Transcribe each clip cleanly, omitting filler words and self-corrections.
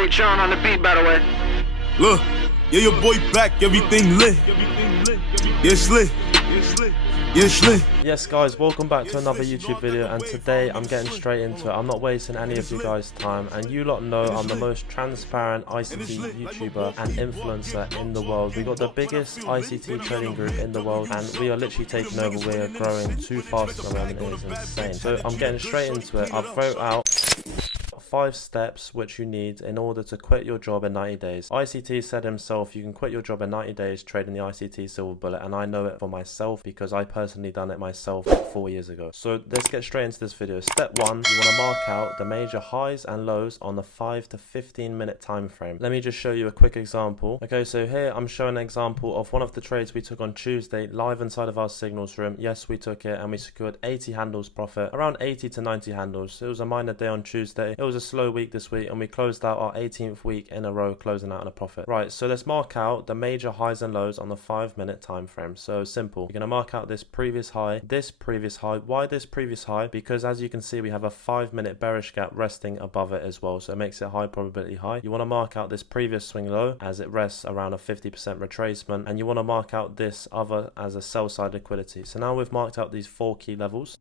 Great Sean on the beat, by the way. Look, yeah, your boy back, everything lit. Yes, lit. Yes, lit. Yes guys, welcome back to another YouTube video, and today I'm getting straight into it. I'm not wasting any of you guys' time, and you lot know I'm the most transparent ICT YouTuber and influencer in the world. We got the biggest ICT trading group in the world, and we are literally taking over. We are growing too fast at the moment. It is insane. So I'm getting straight into it. I've wrote out 5 steps which you need in order to quit your job in 90 days. ICT said himself you can quit your job in 90 days trading the ICT silver bullet, and I know it for myself because I personally done it myself 4 years ago. So let's get straight into this video. Step 1, you want to mark out the major highs and lows on the 5 to 15 minute time frame. Let me just show you a quick example. Okay, so here I'm showing an example of one of the trades we took on Tuesday live inside of our signals room. Yes, we took it and we secured 80 handles profit, around 80 to 90 handles. It was a minor day on Tuesday. It was a slow week this week, and we closed out our 18th week in a row closing out on a profit. Right, so let's mark out the major highs and lows on the 5 minute time frame. So simple, you're going to mark out this previous high, this previous high. Why this previous high? Because as you can see, we have a 5 minute bearish gap resting above it as well, so it makes it high probability high. You want to mark out this previous swing low as it rests around a 50% retracement, and you want to mark out this other as a sell side liquidity. So now we've marked out these 4 key levels.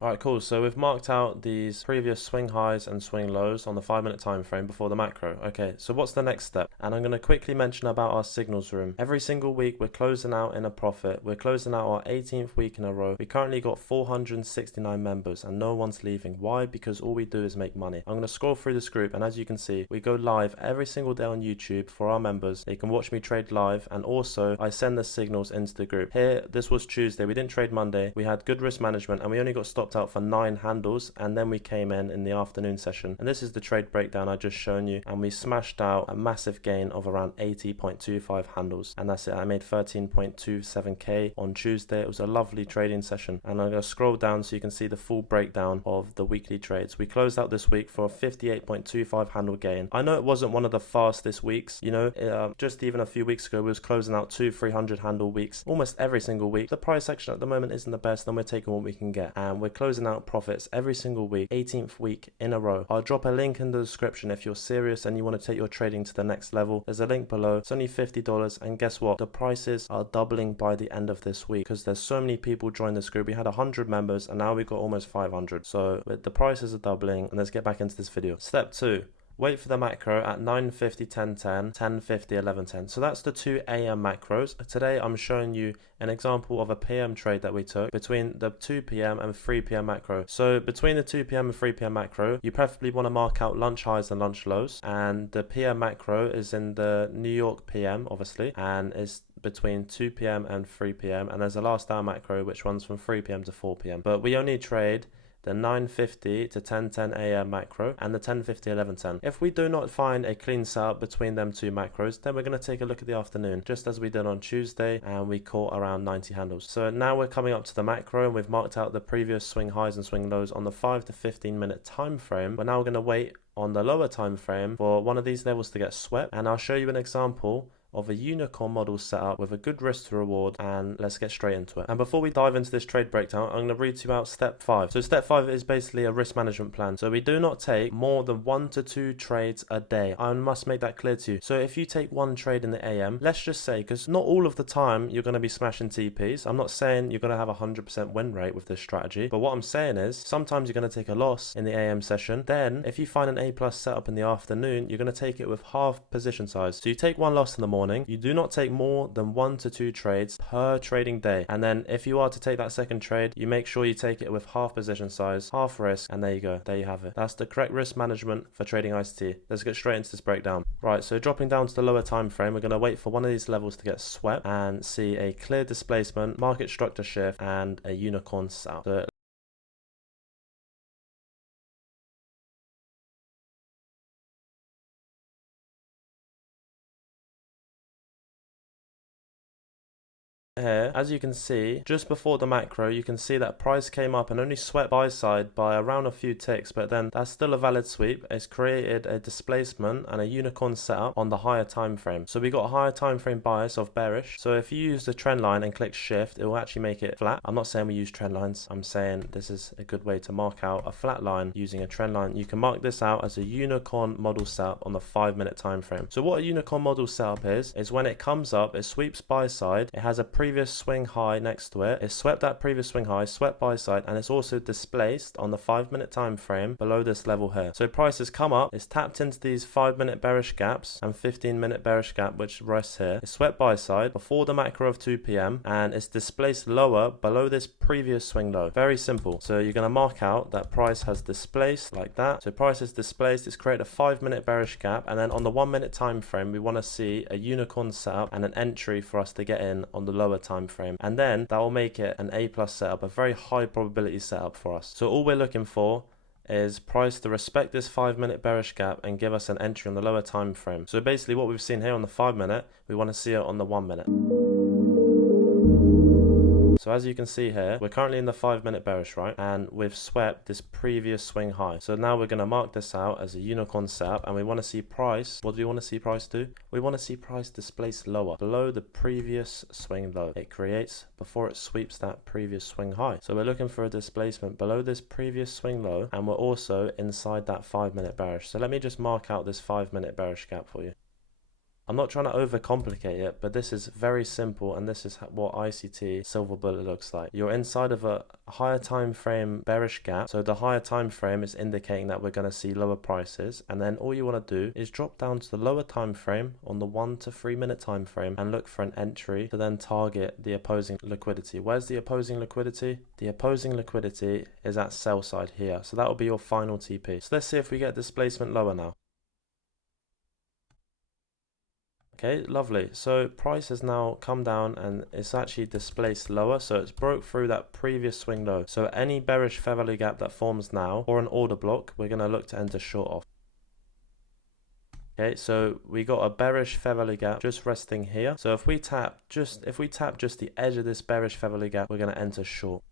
Alright, cool. So we've marked out these previous swing highs and swing lows on the 5 minute time frame before the macro. Okay, so what's the next step? And I'm going to quickly mention about our signals room. Every single week we're closing out in a profit. We're closing out our 18th week in a row. We currently got 469 members and no one's leaving. Why? Because all we do is make money. I'm going to scroll through this group, and as you can see, we go live every single day on YouTube for our members. They can watch me trade live, and also I send the signals into the group. Here, this was Tuesday. We didn't trade Monday. We had good risk management and we only got stopped out for 9 handles, and then we came in the afternoon session, and this is the trade breakdown I just shown you, and we smashed out a massive gain of around 80.25 handles, and that's it. I made 13.27k on Tuesday. It was a lovely trading session, and I'm going to scroll down so you can see the full breakdown of the weekly trades. We closed out this week for a 58.25 handle gain. I know it wasn't one of the fastest weeks, you know, just even a few weeks ago we was closing out 200-300 handle weeks almost every single week. The price action at the moment isn't the best, and we're taking what we can get, and we're closing out profits every single week, 18th week in a row. I'll drop a link in the description if you're serious and you want to take your trading to the next level. There's a link below. It's only $50, and guess what? The prices are doubling by the end of this week because there's so many people join this group. We had 100 members and now we've got almost 500. So the prices are doubling, and let's get back into this video. Step 2. Wait for the macro at 9:50, 10:10, 10:50, 11:10. So that's the 2 a.m. macros. Today I'm showing you an example of a PM trade that we took between the 2 p.m. and 3 p.m. macro. So between the 2 p.m. and 3 p.m. macro, you preferably want to mark out lunch highs and lunch lows. And the PM macro is in the New York PM, obviously, and is between 2 p.m. and 3 p.m. And there's a last hour macro which runs from 3 p.m. to 4 p.m. But we only trade the 9:50 to 10:10 a.m. macro and the 10:50, 11:10. If we do not find a clean setup between them 2 macros, then we're going to take a look at the afternoon, just as we did on Tuesday, and we caught around 90 handles. So now we're coming up to the macro, and we've marked out the previous swing highs and swing lows on the 5 to 15 minute time frame. We're now going to wait on the lower time frame for one of these levels to get swept, and I'll show you an example of a unicorn model setup with a good risk to reward, and let's get straight into it. And before we dive into this trade breakdown, I'm going to read to you out step 5. So step 5 is basically a risk management plan. So we do not take more than 1 to 2 trades a day. I must make that clear to you. So if you take 1 trade in the AM, let's just say, because not all of the time you're going to be smashing TPs. I'm not saying you're going to have a 100% win rate with this strategy, but what I'm saying is sometimes you're going to take a loss in the AM session. Then if you find an A+ setup in the afternoon, you're going to take it with half position size. So you take 1 loss in the morning. You do not take more than 1 to 2 trades per trading day, and then if you are to take that second trade, you make sure you take it with half position size, half risk, and there you go. There you have it. That's the correct risk management for trading ICT. Let's get straight into this breakdown. Right, so dropping down to the lower time frame, we're going to wait for one of these levels to get swept and see a clear displacement, market structure shift, and a unicorn setup. So here, as you can see, just before the macro, you can see that price came up and only swept buy side by around a few ticks, but then that's still a valid sweep. It's created a displacement and a unicorn setup on the higher time frame. So we got a higher time frame bias of bearish. So if you use the trend line and click shift, it will actually make it flat. I'm not saying we use trend lines. I'm saying this is a good way to mark out a flat line using a trend line. You can mark this out as a unicorn model setup on the 5-minute time frame. So what a unicorn model setup is when it comes up, it sweeps buy side, it has a previous swing high next to it, it swept that previous swing high, swept buy side, and it's also displaced on the 5-minute time frame below this level here. So price has come up, it's tapped into these 5-minute bearish gaps and 15-minute bearish gap which rests here. It's swept buy side before the macro of 2 p.m. and it's displaced lower below this previous swing low. Very simple. So you're going to mark out that price has displaced like that. So price is displaced, it's created a 5-minute bearish gap, and then on the 1-minute time frame we want to see a unicorn setup and an entry for us to get in on the lower time frame, and then that will make it an A+ setup, a very high probability setup for us. So all we're looking for is price to respect this 5-minute bearish gap and give us an entry on the lower time frame. So basically what we've seen here on the 5-minute, we want to see it on the 1-minute. So as you can see here, we're currently in the 5-minute bearish, right? And we've swept this previous swing high. So now we're going to mark this out as a unicorn setup, and we want to see price. What do we want to see price do? We want to see price displace lower, below the previous swing low it creates before it sweeps that previous swing high. So we're looking for a displacement below this previous swing low, and we're also inside that 5-minute bearish. So let me just mark out this 5-minute bearish gap for you. I'm not trying to overcomplicate it, but this is very simple, and this is what ICT silver bullet looks like. You're inside of a higher time frame bearish gap, so the higher time frame is indicating that we're going to see lower prices, and then all you want to do is drop down to the lower time frame on the 1 to 3 minute time frame and look for an entry to then target the opposing liquidity. Where's the opposing liquidity? The opposing liquidity is at sell side here, so that will be your final TP. So let's see if we get displacement lower now. Okay, lovely. So price has now come down and it's actually displaced lower. So it's broke through that previous swing low. So any bearish fair value gap that forms now or an order block, we're going to look to enter short of. Okay, so we got a bearish fair value gap just resting here. So if we tap just the edge of this bearish fair value gap, we're going to enter short.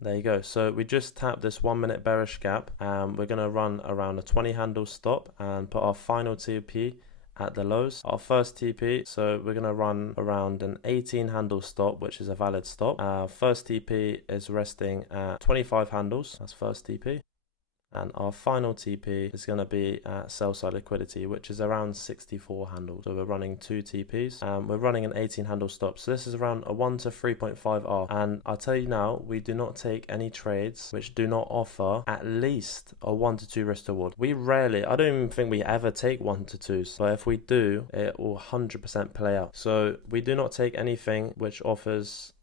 There you go. So we just tapped this 1-minute bearish gap, and we're going to run around a 20 handle stop and put our final TP at the lows. Our first TP, so we're going to run around an 18 handle stop, which is a valid stop. Our first TP is resting at 25 handles. That's first TP. And our final TP is going to be at sell side liquidity, which is around 64 handles. So we're running 2 TPs. We're running an 18 handle stop. So this is around a 1 to 3.5 R. And I'll tell you now, we do not take any trades which do not offer at least a 1 to 2 risk reward. We rarely, I don't even think we ever take 1 to 2s. But if we do, it will 100% play out. So we do not take anything which offers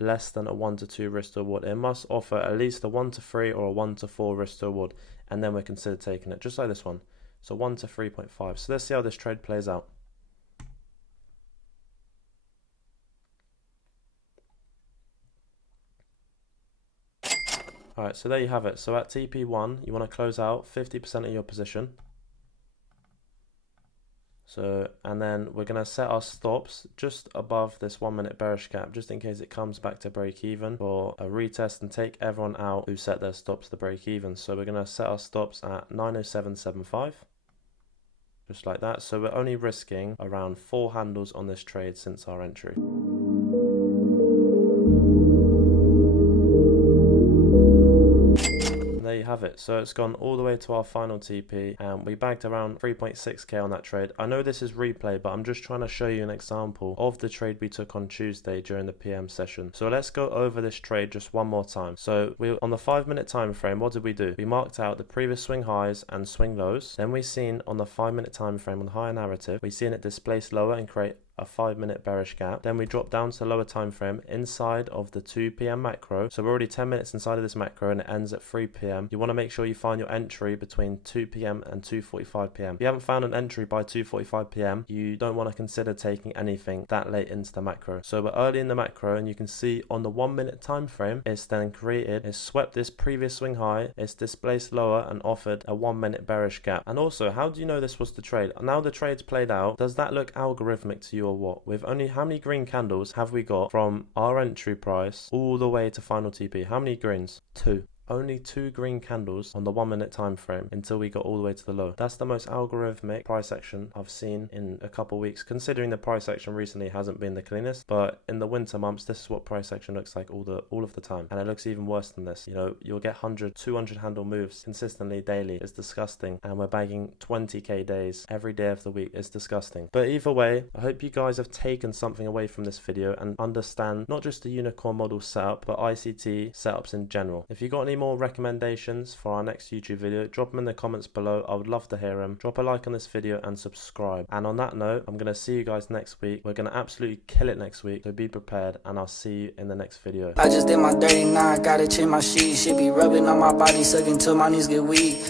less than a 1 to 2 risk to reward. It must offer at least a 1 to 3 or a 1 to 4 risk to reward, and then we consider taking it, just like this one. So 1 to 3.5. So let's see how this trade plays out. Alright, so there you have it. So at TP1, you want to close out 50% of your position. So, and then we're going to set our stops just above this 1-minute bearish gap, just in case it comes back to break even for a retest and take everyone out who set their stops to break even. So we're going to set our stops at 907.75, just like that. So we're only risking around 4 handles on this trade since our entry. There you have it. So it's gone all the way to our final TP, and we bagged around 3.6k on that trade. I know this is replay, but I'm just trying to show you an example of the trade we took on Tuesday during the PM session. So let's go over this trade just one more time. So we on the 5-minute time frame, what did we do? We marked out the previous swing highs and swing lows. Then we seen on the 5-minute time frame on the higher narrative, we seen it displace lower and create a 5-minute bearish gap. Then we drop down to the lower time frame inside of the 2 p.m. macro. So we're already 10 minutes inside of this macro and it ends at 3 p.m. You want to make sure you find your entry between 2 p.m. and 2:45 p.m. If you haven't found an entry by 2:45 p.m., you don't want to consider taking anything that late into the macro. So we're early in the macro, and you can see on the 1-minute time frame, it's then created, it's swept this previous swing high, it's displaced lower and offered a 1-minute bearish gap. And also, how do you know this was the trade? Now the trade's played out, does that look algorithmic to you value or what? With only how many green candles have we got from our entry price all the way to final TP? How many greens? 2. Only 2 green candles on the 1 minute time frame until we got all the way to the low. That's the most algorithmic price action I've seen in a couple weeks, considering the price action recently hasn't been the cleanest. But in the winter months, this is what price action looks like all of the time, and it looks even worse than this. You know, you'll get 100, 200 handle moves consistently daily. It's disgusting, and we're bagging 20k days every day of the week. It's disgusting. But either way, I hope you guys have taken something away from this video and understand not just the unicorn model setup, but ICT setups in general. If you got any more recommendations for our next YouTube video, drop them in the comments below. I would love to hear them. Drop a like on this video and subscribe. And on that note, I'm going to see you guys next week. We're going to absolutely kill it next week, so be prepared, and I'll see you in the next video. I just did my 39, gotta change my sheets. Shit be rubbing on my body, sucking till my knees get weak.